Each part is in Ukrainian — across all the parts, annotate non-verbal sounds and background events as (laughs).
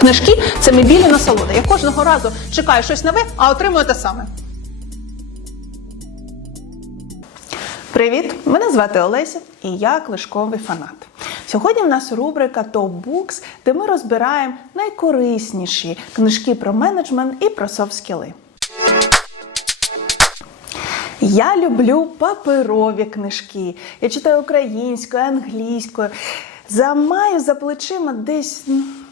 Книжки це мебільна насолода. Я кожного разу чекаю щось нове, а отримую те саме. Привіт! Мене звати Олеся і я книжковий фанат. Сьогодні в нас рубрика Top Books, де ми розбираємо найкорисніші книжки про менеджмент і про софт-скіли. Я люблю паперові книжки. Я читаю українською, англійською. За маю за плечима десь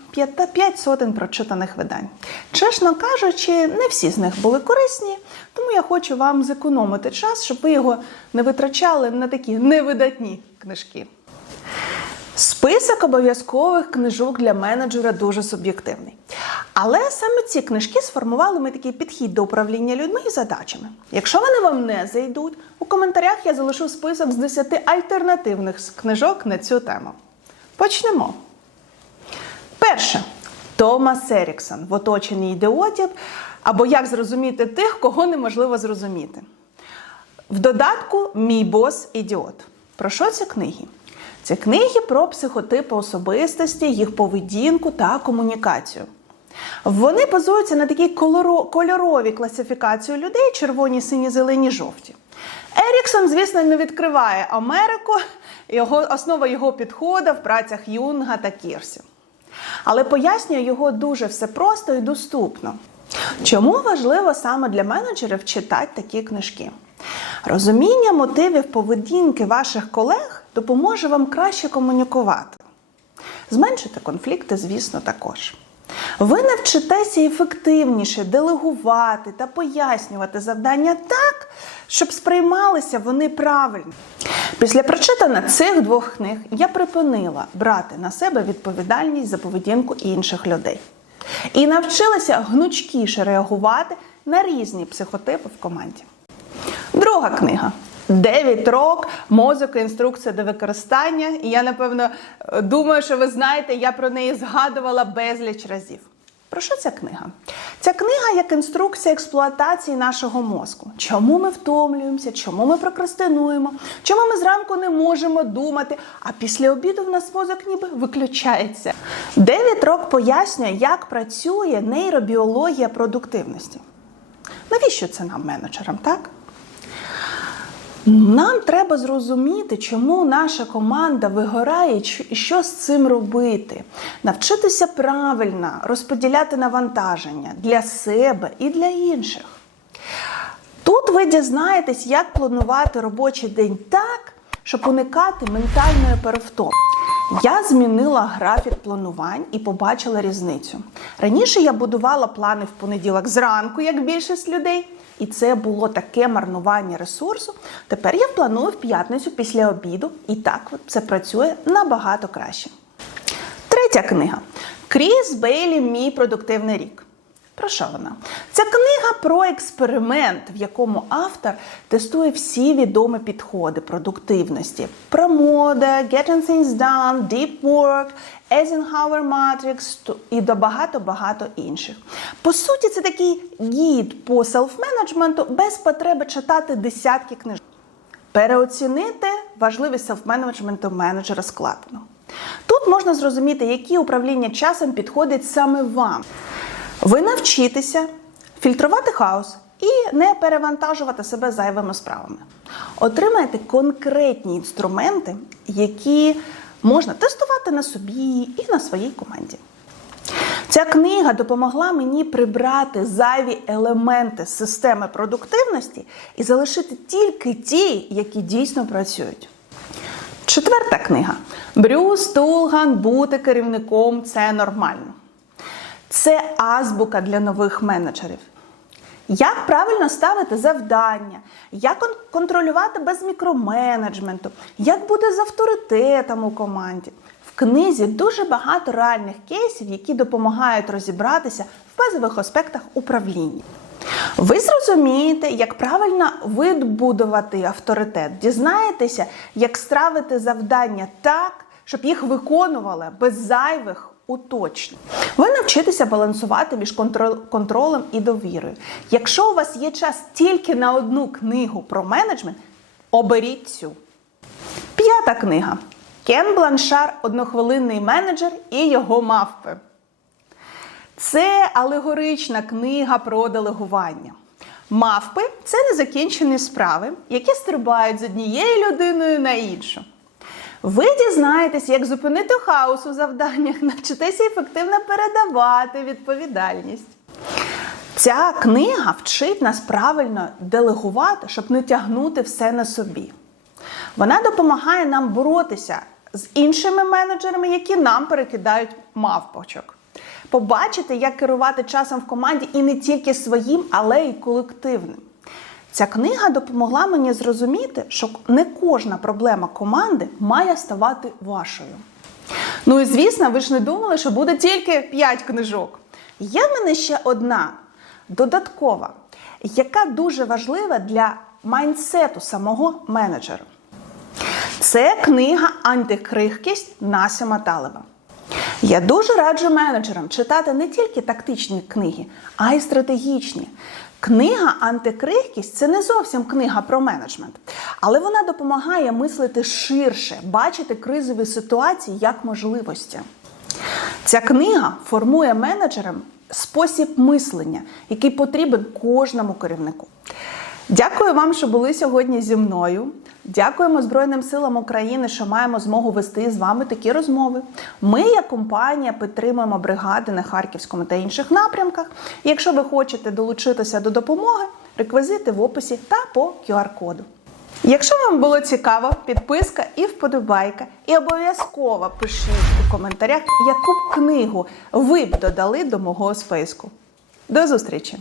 м, п'ять та п'ять сотень прочитаних видань. Чесно кажучи, не всі з них були корисні, тому я хочу вам зекономити час, щоб ви його не витрачали на такі невидатні книжки. Список обов'язкових книжок для менеджера дуже суб'єктивний. Але саме ці книжки сформували ми такий підхід до управління людьми і задачами. Якщо вони вам не зайдуть, у коментарях я залишу список з 10 альтернативних книжок на цю тему. Почнемо. Перше. Томас Еріксон в оточенні ідіотів або як зрозуміти тих, кого неможливо зрозуміти. В додатку Мій бос ідіот. Про що ці книги? Це книги про психотипи особистості, їх поведінку та комунікацію. Вони базуються на такій кольоровій класифікації людей: червоні, сині, зелені, жовті. Еріксон, звісно, не відкриває Америку, його, основа його підходу в працях Юнга та Кірсі. Але пояснює його дуже все просто і доступно. Чому важливо саме для менеджерів читати такі книжки? Розуміння мотивів поведінки ваших колег допоможе вам краще комунікувати. Зменшити конфлікти, звісно, також. Ви навчитеся ефективніше делегувати та пояснювати завдання так, щоб сприймалися вони правильно. Після прочитання цих двох книг я припинила брати на себе відповідальність за поведінку інших людей і навчилася гнучкіше реагувати на різні психотипи в команді. Друга книга. Дев'ять рок, мозок інструкція до використання. І я, напевно, думаю, що ви знаєте, я про неї згадувала безліч разів. Про що ця книга? Ця книга як інструкція експлуатації нашого мозку. Чому ми втомлюємося, чому ми прокрастинуємо, чому ми зранку не можемо думати, а після обіду в нас мозок ніби виключається. Дев'ять рок пояснює, як працює нейробіологія продуктивності. Навіщо це нам, менеджерам, так? Нам треба зрозуміти, чому наша команда вигорає і що з цим робити. Навчитися правильно розподіляти навантаження для себе і для інших. Тут ви дізнаєтесь, як планувати робочий день так, щоб уникати ментальної перевтоми. Я змінила графік планувань і побачила різницю. Раніше я будувала плани в понеділок зранку, як більшість людей, і це було таке марнування ресурсу. Тепер я планую в п'ятницю після обіду, і так це працює набагато краще. Третя книга Кріс Бейлі Мій продуктивний рік. Про що вона? Ця книга про експеримент, в якому автор тестує всі відомі підходи продуктивності: Промода, Getting Things Done, Deep Work, Eisenhower Matrix і до багато-багато інших. По суті, це такий гід по селф-менеджменту без потреби читати десятки книжок. Переоцінити важливість селф-менеджменту менеджера складно. Тут можна зрозуміти, які управління часом підходять саме вам. Ви навчитеся фільтрувати хаос і не перевантажувати себе зайвими справами. Отримаєте конкретні інструменти, які можна тестувати на собі і на своїй команді. Ця книга допомогла мені прибрати зайві елементи системи продуктивності і залишити тільки ті, які дійсно працюють. Четверта книга. Брюс Тулган бути керівником це нормально. Це азбука для нових менеджерів. Як правильно ставити завдання, як контролювати без мікроменеджменту, як бути з авторитетом у команді. В книзі дуже багато реальних кейсів, які допомагають розібратися в базових аспектах управління. Ви зрозумієте, як правильно видбудувати авторитет, дізнаєтеся, як ставити завдання так, щоб їх виконували без зайвих уточнень. Ви навчитеся балансувати між контролем і довірою. Якщо у вас є час тільки на одну книгу про менеджмент, оберіть цю. П'ята книга. Кен Бланшар однохвилинний менеджер і його мавпи. Це алегорична книга про делегування. Мавпи це незакінчені справи, які стрибають з однією людиною на іншу. Ви дізнаєтеся, як зупинити хаос у завданнях, (laughs) навчитеся ефективно передавати відповідальність. Ця книга вчить нас правильно делегувати, щоб не тягнути все на собі. Вона допомагає нам боротися з іншими менеджерами, які нам перекидають мавпочок. Побачити, як керувати часом в команді і не тільки своїм, але й колективним. Ця книга допомогла мені зрозуміти, що не кожна проблема команди має ставати вашою. Ну і звісно, ви ж не думали, що буде тільки 5 книжок. Є в мене ще одна додаткова, яка дуже важлива для майндсету самого менеджера. Це книга Антикрихкість Насима Талеба. Я дуже раджу менеджерам читати не тільки тактичні книги, а й стратегічні. Книга Антикрихкість це не зовсім книга про менеджмент, але вона допомагає мислити ширше, бачити кризові ситуації як можливості. Ця книга формує менеджерам спосіб мислення, який потрібен кожному керівнику. Дякую вам, що були сьогодні зі мною. Дякуємо Збройним силам України, що маємо змогу вести з вами такі розмови. Ми, як компанія, підтримуємо бригади на Харківському та інших напрямках. Якщо ви хочете долучитися до допомоги, реквізити в описі та по QR-коду. Якщо вам було цікаво, підписка і вподобайка. І обов'язково пишіть у коментарях, яку б книгу ви б додали до мого списку. До зустрічі!